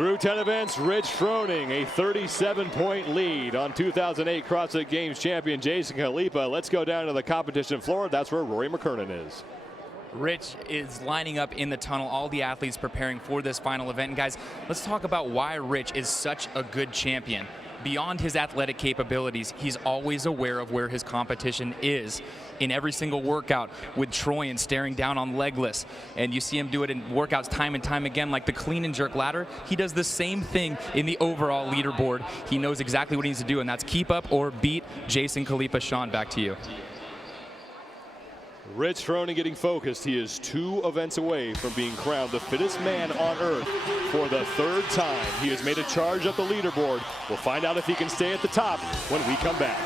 Through 10 events, Rich Froning, a 37-point lead on 2008 CrossFit Games champion Jason Khalipa. Let's go down to the competition floor. That's where Rory McKernan is. Rich is lining up in the tunnel, all the athletes preparing for this final event. And guys, let's talk about why Rich is such a good champion. Beyond his athletic capabilities, he's always aware of where his competition is in every single workout with Troy and staring down on legless. And you see him do it in workouts time and time again, like the clean and jerk ladder. He does the same thing in the overall leaderboard. He knows exactly what he needs to do, and that's keep up or beat Jason Khalipa. Sean, back to you. Rich Froning getting focused. He is 2 events away from being crowned the fittest man on earth for the 3rd time. He has made a charge up the leaderboard. We'll find out if he can stay at the top when we come back.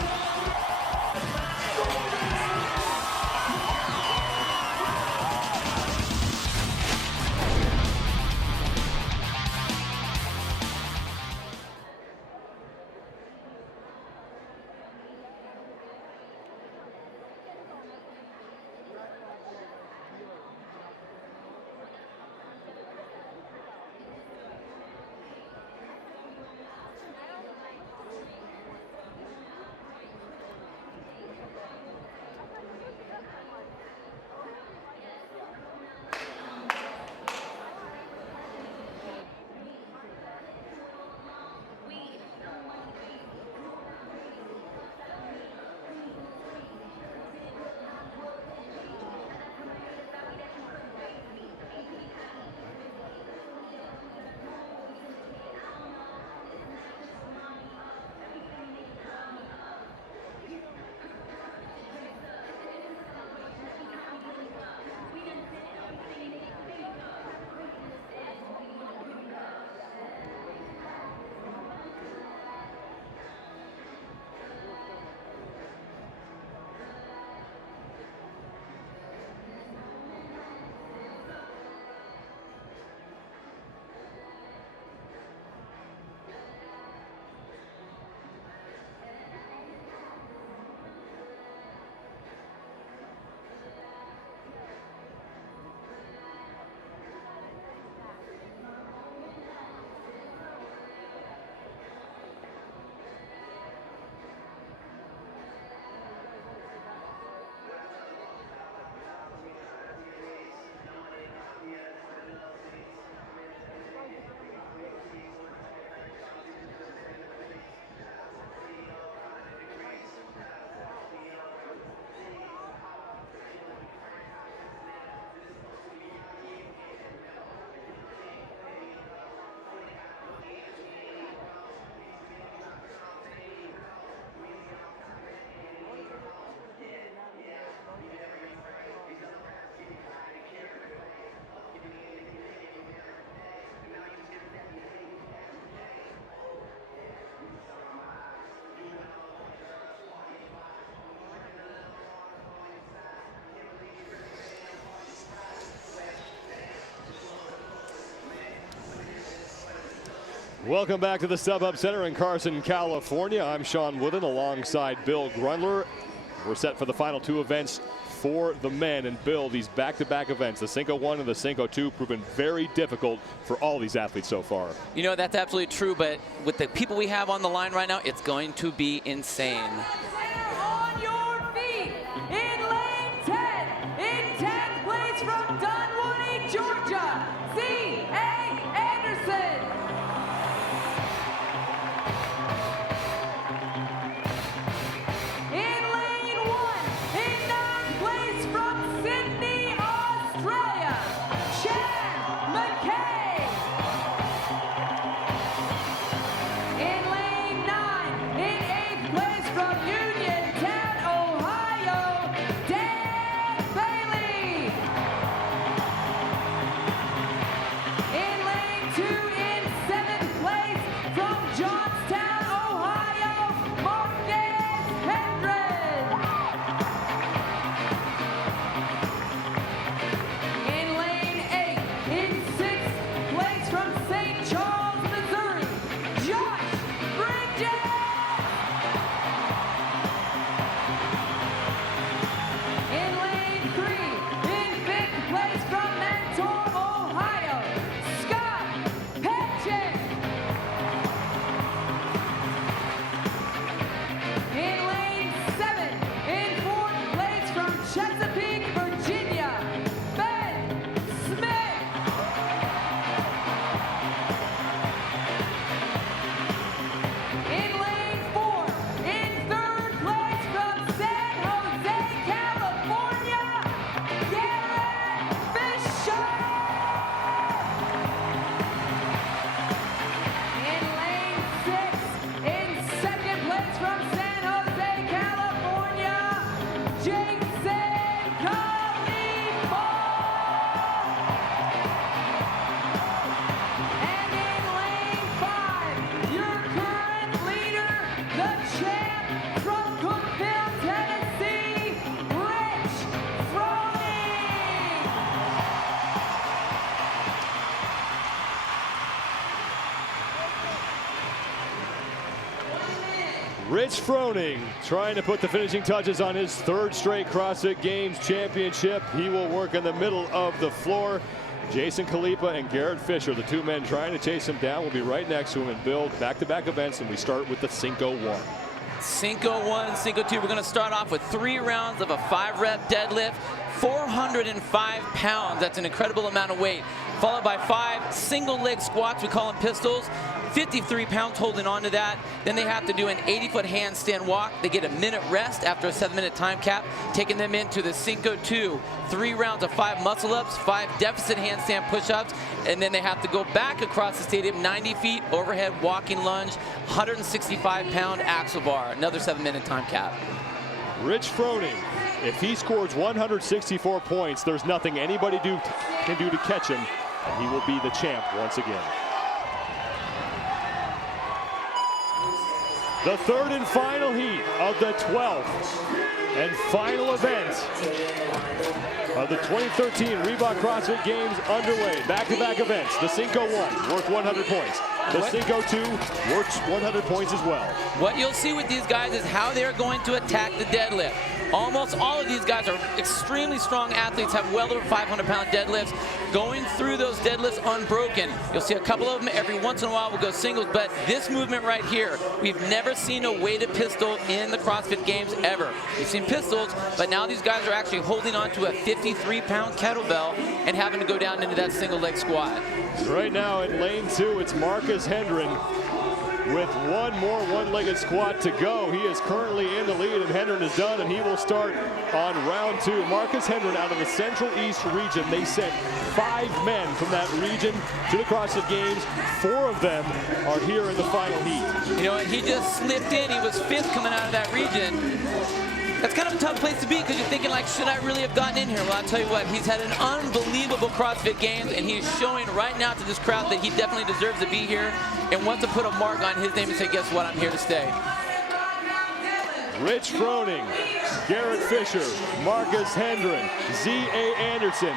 Welcome back to the StubHub Center in Carson, California. I'm Sean Wooden alongside Bill Grundler. We're set for the final 2 events for the men. And Bill, these back-to-back events, the Cinco 1 and the Cinco 2, proven very difficult for all these athletes so far. You know, that's absolutely true, but with the people we have on the line right now, it's going to be insane. On your feet, in lane 10, in 10th place from Dunwoody, Georgia, C.A. Anderson. In Rich Froning trying to put the finishing touches on his third straight CrossFit Games championship. He will work in the middle of the floor. Jason Khalipa and Garrett Fisher, the two men trying to chase him down, will be right next to him and build back-to-back events, and we start with the Cinco 1. Cinco 1, Cinco 2, we're going to start off with 3 rounds of a 5-rep deadlift, 405 pounds. That's an incredible amount of weight. Followed by 5 single leg squats, we call them pistols. 53 pounds holding on to that. Then they have to do an 80-foot handstand walk. They get a minute rest after a 7-minute time cap, taking them into the Cinco 2. 3 rounds of 5 muscle ups, 5 deficit handstand push-ups, and then they have to go back across the stadium 90 feet overhead walking lunge, 165-pound axle bar. Another 7-minute time cap. Rich Froning, if he scores 164 points, there's nothing anybody can do to catch him, and he will be the champ once again. The third and final heat of the 12th and final event of the 2013 Reebok CrossFit Games underway. Back-to-back events. The Cinco 1 worth 100 points. The Cinco 2 works 100 points as well. What you'll see with these guys is how they're going to attack the deadlift. Almost all of these guys are extremely strong athletes, have well over 500-pound deadlifts. Going through those deadlifts unbroken. You'll see a couple of them every once in a while will go singles, but this movement right here, we've never seen a weighted pistol in the CrossFit Games ever. We've seen pistols, but now these guys are actually holding on to a 53-pound kettlebell and having to go down into that single leg squat. Right now in lane 2, it's Marcus Hendren with one more one-legged squat to go. He is currently in the lead, and Hendren is done, and he will start on round 2. Marcus Hendren out of the Central East region. They sent 5 men from that region to the CrossFit Games. 4 of them are here in the final heat. You know, he just slipped in. He was 5th coming out of that region. That's kind of a tough place to be because you're thinking, like, should I really have gotten in here? Well, I'll tell you what, he's had an unbelievable CrossFit Games, and he's showing right now to this crowd that he definitely deserves to be here and wants to put a mark on his name and say, guess what, I'm here to stay. Rich Froning, Garrett Fisher, Marcus Hendren, Z.A. Anderson,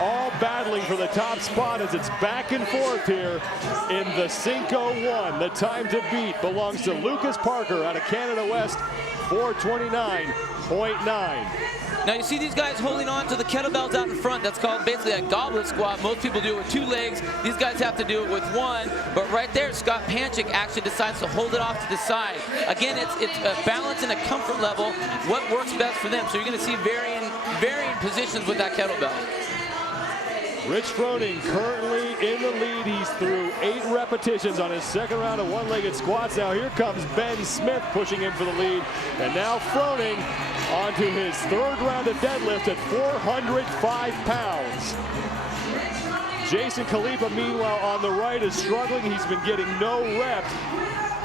all battling for the top spot as it's back and forth here in the Cinco 1. The time to beat belongs to Lucas Parker out of Canada West, 429.9. Now you see these guys holding on to the kettlebells out in front. That's called basically a goblet squat. Most people do it with 2 legs. These guys have to do it with 1. But right there, Scott Panchik actually decides to hold it off to the side. Again, it's a balance and a comfort level. What works best for them? So you're going to see varying positions with that kettlebell. Rich Froning currently in the lead. He's through 8 repetitions on his second round of one-legged squats. Now here comes Ben Smith pushing in for the lead. And now Froning onto his 3rd round of deadlift at 405 pounds. Jason Khalipa, meanwhile, on the right is struggling. He's been getting no rep.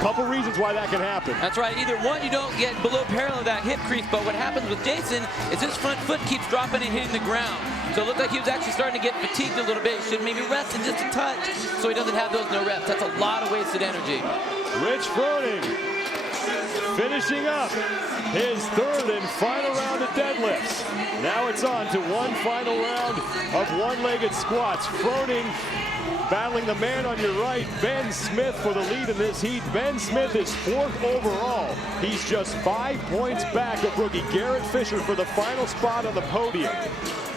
Couple reasons why that can happen. That's right. Either one, you don't get below parallel of that hip crease, but what happens with Jason is his front foot keeps dropping and hitting the ground. So it looked like he was actually starting to get fatigued a little bit. He should maybe rest in just a touch so he doesn't have those no reps. That's a lot of wasted energy. Rich Froning finishing up his 3rd and final round of deadlifts. Now it's on to one final round of one-legged squats. Froning battling the man on your right, Ben Smith, for the lead in this heat. Ben Smith is 4th overall. He's just 5 points back of rookie Garrett Fisher for the final spot on the podium.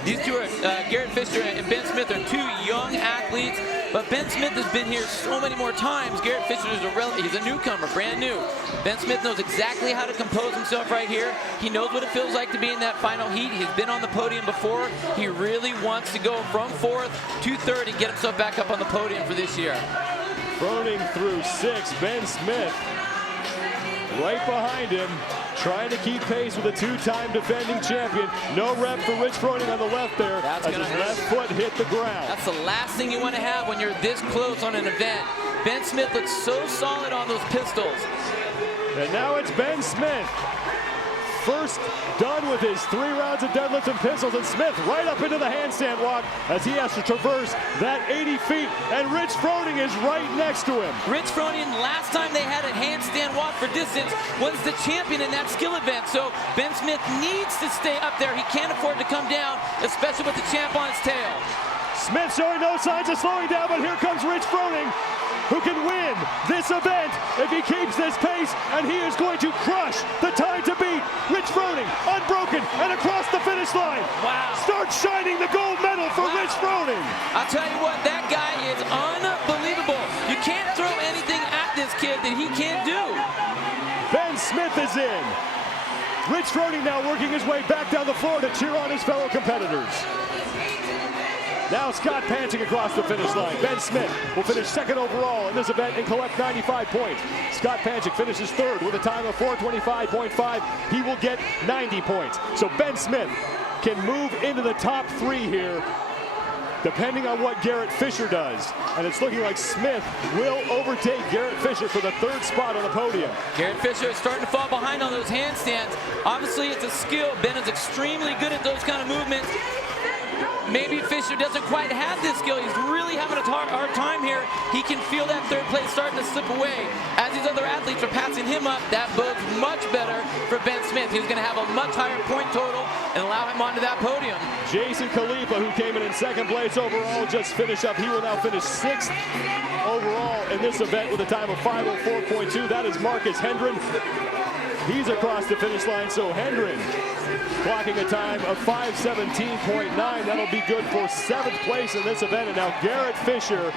These two are, Garrett Fisher and Ben Smith are 2 young athletes, but Ben Smith has been here so many more times. Garrett Fisher is he's a newcomer, brand new. Ben Smith knows exactly how to compose himself right here. He knows what it feels like to be in that final heat. He's been on the podium before. He really wants to go from 4th to 3rd and get himself back up on the podium for this year. Froning through 6, Ben Smith right behind him, trying to keep pace with a 2-time defending champion. No rep for Rich Froning on the left there as his left foot hit the ground. That's the last thing you want to have when you're this close on an event. Ben Smith looks so solid on those pistols. And now it's Ben Smith. First done with his 3 rounds of deadlifts and pistols, and Smith right up into the handstand walk as he has to traverse that 80 feet, and Rich Froning is right next to him. Rich Froning, last time they had a handstand walk for distance, was the champion in that skill event, so Ben Smith needs to stay up there. He can't afford to come down, especially with the champ on his tail. Smith showing no signs of slowing down, but here comes Rich Froning. who can win this event if he keeps this pace, and he is going to crush the time to beat. Rich Froning, unbroken, and across the finish line. Wow. Start shining the gold medal for Rich Froning. I'll tell you what, that guy is unbelievable. You can't throw anything at this kid that he can't do. Ben Smith is in. Rich Froning now working his way back down the floor to cheer on his fellow competitors. Now Scott Panchik across the finish line. Ben Smith will finish second overall in this event and collect 95 points. Scott Panchik finishes third with a time of 4:25.5. He will get 90 points. So Ben Smith can move into the top 3 here, depending on what Garrett Fisher does. And it's looking like Smith will overtake Garrett Fisher for the 3rd spot on the podium. Garrett Fisher is starting to fall behind on those handstands. Obviously, it's a skill. Ben is extremely good at those kind of movements. Maybe Fisher doesn't quite have this skill. He's really having a hard time here. He can feel that 3rd place starting to slip away. As these other athletes are passing him up, that bodes much better for Ben Smith. He's going to have a much higher point total and allow him onto that podium. Jason Khalipa, who came in 2nd place overall, just finished up. He will now finish 6th overall in this event with a time of 5:04.2. That is Marcus Hendren. He's across the finish line, so Hendren clocking a time of 5:17.9. That'll be good for 7th place in this event. And now Garrett Fisher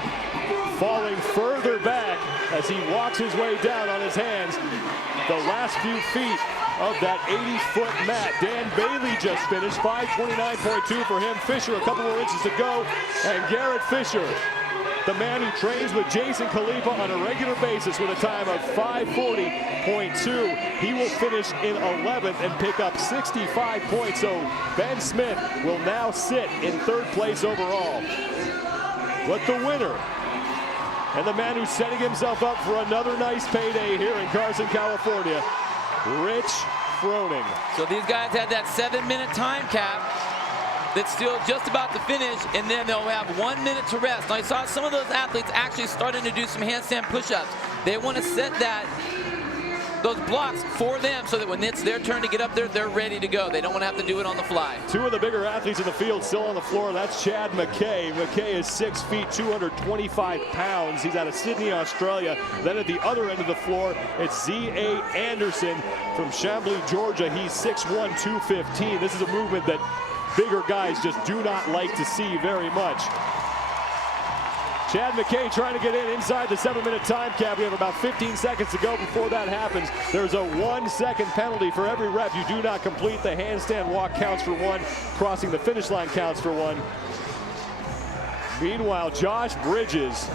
falling further back as he walks his way down on his hands the last few feet of that 80-foot mat. Dan Bailey just finished, 5:29.2 for him. Fisher a couple more inches to go, and Garrett Fisher, the man who trains with Jason Khalipa on a regular basis, with a time of 5:40.2. He will finish in 11th and pick up 65 points. So Ben Smith will now sit in 3rd place overall. But the winner, and the man who's setting himself up for another nice payday here in Carson, California, Rich Froning. So these guys had that 7-minute time cap that's still just about to finish, and then they'll have 1 minute to rest. Now, I saw some of those athletes actually starting to do some handstand push-ups. They want to set those blocks for them so that when it's their turn to get up there, they're ready to go. They don't want to have to do it on the fly. 2 of the bigger athletes in the field still on the floor. That's Chad McKay. McKay is 6 feet, 225 pounds. He's out of Sydney, Australia. Then at the other end of the floor, it's Z.A. Anderson from Chambly, Georgia. He's 6'1", 215. This is a movement that bigger guys just do not like to see very much. Chad McKay trying to get in inside the 7-minute time cap. We have about 15 seconds to go before that happens. There's a 1-second penalty for every rep you do not complete. The handstand walk counts for 1. Crossing the finish line counts for 1. Meanwhile, Josh Bridges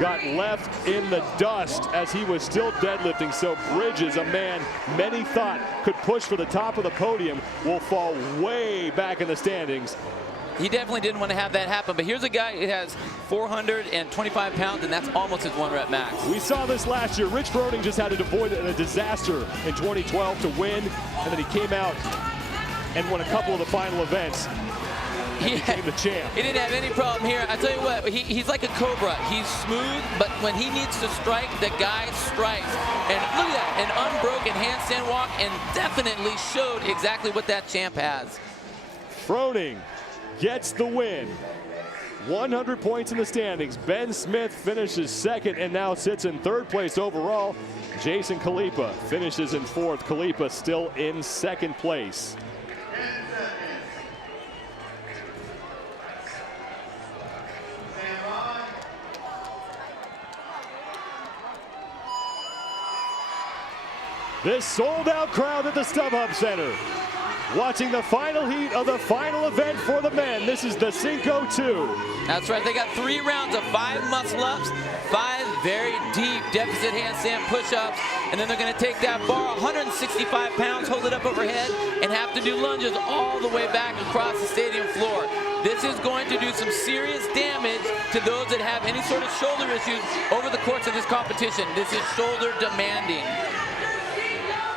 got left in the dust as he was still deadlifting. So Bridges, a man many thought could push for the top of the podium, will fall way back in the standings. He definitely didn't want to have that happen, but here's a guy who has 425 pounds, and that's almost his 1 rep max. We saw this last year. Rich Froning just had to avoid a disaster in 2012 to win, and then he came out and won a couple of the final events. He became the champ. He didn't have any problem here. I tell you what, he's like a cobra. He's smooth, but when he needs to strike, the guy strikes. And look at that, an unbroken handstand walk, and definitely showed exactly what that champ has. Froning gets the win. 100 points in the standings. Ben Smith finishes 2nd and now sits in 3rd place overall. Jason Khalipa finishes in 4th. Khalipa still in 2nd place. This sold-out crowd at the StubHub Center, watching the final heat of the final event for the men. This is the Cinco 2. That's right. They got 3 rounds of 5 muscle-ups, 5 very deep deficit handstand push-ups, and then they're going to take that bar, 165 pounds, hold it up overhead, and have to do lunges all the way back across the stadium floor. This is going to do some serious damage to those that have any sort of shoulder issues over the course of this competition. This is shoulder demanding.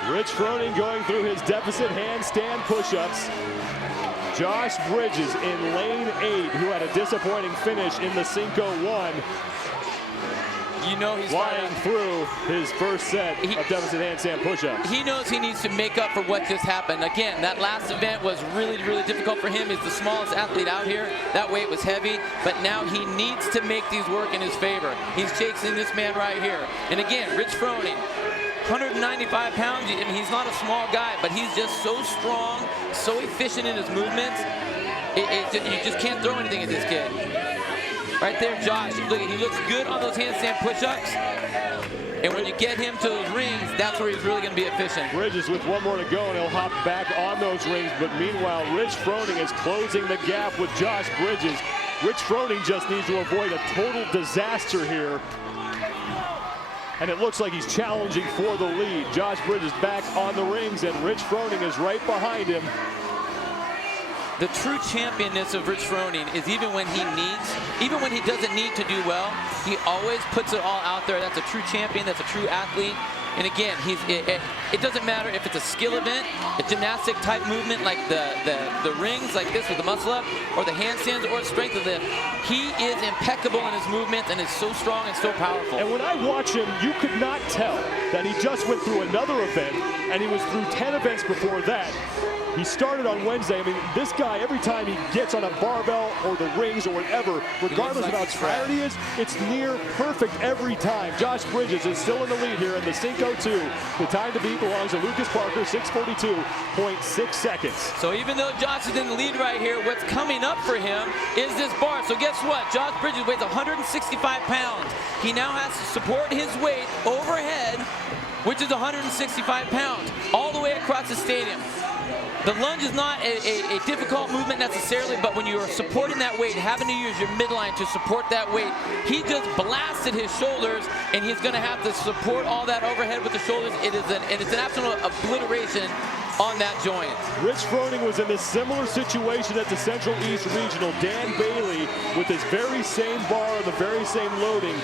Rich Froning going through his deficit handstand push-ups. Josh Bridges in lane 8, who had a disappointing finish in the Cinco 1. You know he's flying through his first set of deficit handstand push-ups. He knows he needs to make up for what just happened. Again, that last event was really, really difficult for him. He's the smallest athlete out here. That weight was heavy, but now he needs to make these work in his favor. He's chasing this man right here. And again, Rich Froning, 195 pounds. I mean, he's not a small guy, but he's just so strong, so efficient in his movements. You just can't throw anything at this kid. Right there, Josh, look, he looks good on those handstand push-ups. And when you get him to those rings, that's where he's really going to be efficient. Bridges with one more to go, and he'll hop back on those rings. But meanwhile, Rich Froning is closing the gap with Josh Bridges. Rich Froning just needs to avoid a total disaster here. And it looks like he's challenging for the lead. Josh Bridges back on the rings, and Rich Froning is right behind him. The true championness of Rich Froning is even when he doesn't need to do well, he always puts it all out there. That's a true champion, that's a true athlete. And again, it doesn't matter if it's a skill event, a gymnastic type movement like the rings like this with the muscle up, or the handstands, or strength of lift. He is impeccable in his movements and is so strong and so powerful. And when I watch him, you could not tell that he just went through another event, and he was through 10 events before that. He started on Wednesday. I mean, this guy, every time he gets on a barbell or the rings or whatever, regardless of how tired he is, it's near perfect every time. Josh Bridges is still in the lead here in the Cinco 2. The time to beat belongs to Lucas Parker, 6:42.6 seconds. So even though Josh is in the lead right here, what's coming up for him is this bar. So guess what? Josh Bridges weighs 165 pounds. He now has to support his weight overhead, which is 165 pounds, all the way across the stadium. The lunge is not a difficult movement necessarily, but when you are supporting that weight, having to use your midline to support that weight, he just blasted his shoulders, and he's going to have to support all that overhead with the shoulders. It's an absolute obliteration on that joint. Rich Froning was in a similar situation at the Central East Regional. Dan Bailey, with his very same bar, the very same loading,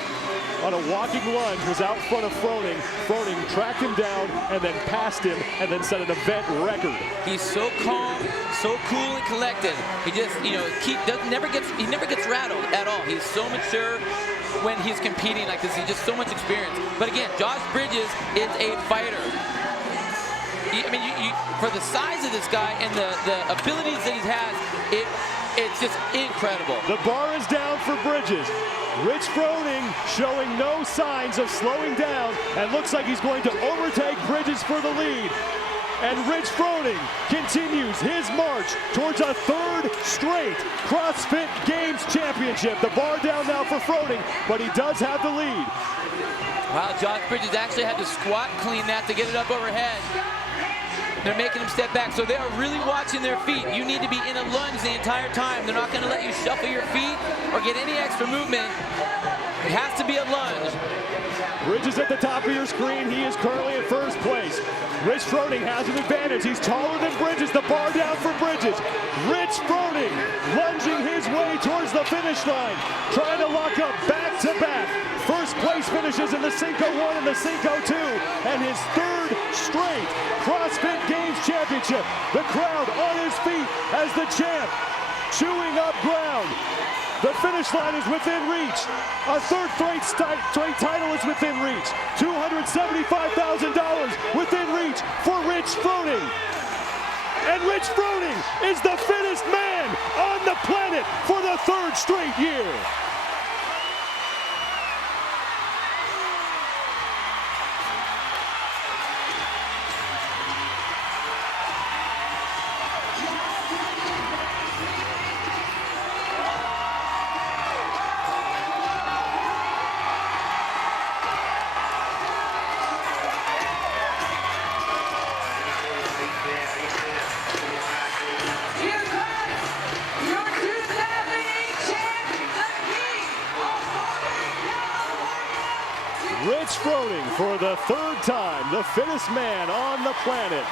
on a walking lunge, was out front of Froning. Froning tracked him down and then passed him and then set an event record. He's so calm, so cool and collected. He just, he never gets rattled at all. He's so mature when he's competing like this. He's just so much experience. But again, Josh Bridges is a fighter. I mean, for the size of this guy and the abilities that he has, it's just incredible. The bar is down for Bridges. Rich Froning showing no signs of slowing down, and looks like he's going to overtake Bridges for the lead. And Rich Froning continues his march towards a third straight CrossFit Games championship. The bar down now for Froning, but he does have the lead. Wow, Josh Bridges actually had to squat clean that to get it up overhead. They're making him step back, so they are really watching their feet. You need to be in a lunge the entire time. They're not going to let you shuffle your feet or get any extra movement. It has to be a lunge. Bridges at the top of your screen. He is currently in first place. Rich Froning has an advantage. He's taller than Bridges. The bar down for Bridges. Rich Froning lunging his way towards the finish line, trying to lock up back-to-back first place finishes in the Cinco 1 and the Cinco 2, and his third straight CrossFit Games championship. The crowd on his feet as the champ chewing up ground. The finish line is within reach. A third straight title is within reach. $275,000 within reach for Rich Froning. And Rich Froning is the fittest man on the planet for the third straight year. Rich Froning, for the third time, the fittest man on the planet,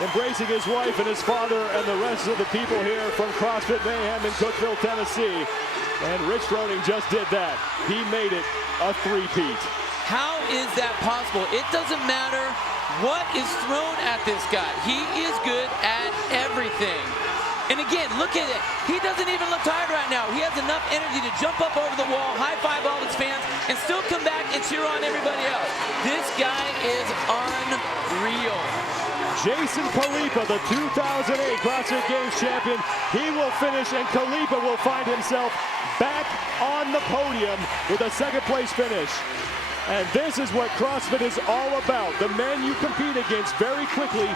embracing his wife and his father and the rest of the people here from CrossFit Mayhem in Cookeville, Tennessee. And Rich Froning just did that. He made it a three-peat. How is that possible? It doesn't matter what is thrown at this guy. He is good at everything. And again, look at it. He doesn't even look tired right now. He has enough energy to jump up over the wall, high-five all his fans, and still come back Jason Khalipa, the 2008 CrossFit Games champion, he will finish, and Khalipa will find himself back on the podium with a second place finish. And this is what CrossFit is all about. The men you compete against very quickly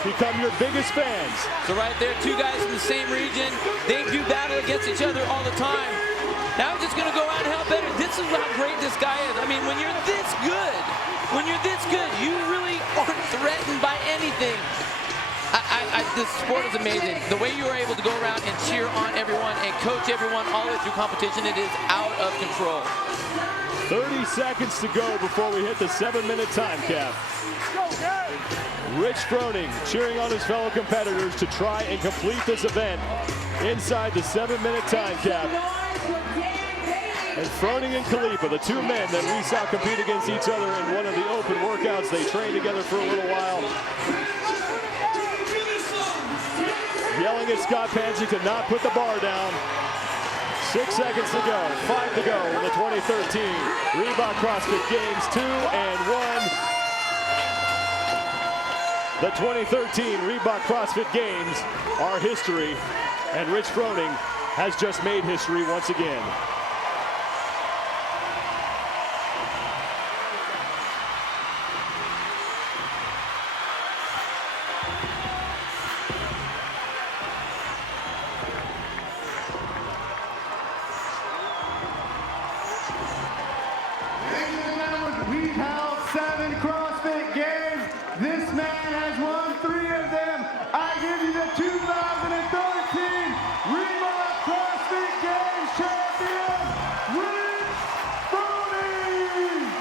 become your biggest fans. So right there, two guys from the same region, they do battle against each other all the time. Now I'm just gonna go out and help better. This is how great this guy is. I mean, when you're this good, you really aren't threatened by anything. This sport is amazing. The way you are able to go around and cheer on everyone and coach everyone all the way through competition, it is out of control. 30 seconds to go before we hit the 7-minute time cap. Rich Froning cheering on his fellow competitors to try and complete this event inside the 7-minute time cap. And Froning and Khalipa, the two men that we saw compete against each other in one of the open workouts. They trained together for a little while. Yelling at Scott Pansy to not put the bar down. 6 seconds to go, 5 to go in the 2013 Reebok CrossFit Games 2 and 1. The 2013 Reebok CrossFit Games are history, and Rich Froning has just made history once again. We've held 7 CrossFit Games. This man has won 3 of them. I give you the 2013 Reebok CrossFit Games champion, Rich Froning.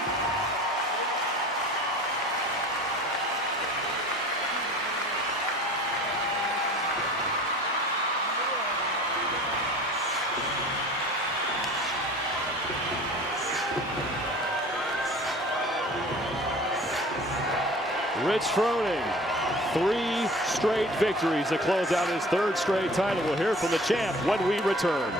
Rich Froning, 3 straight victories to close out his 3rd straight title. We'll hear from the champ when we return.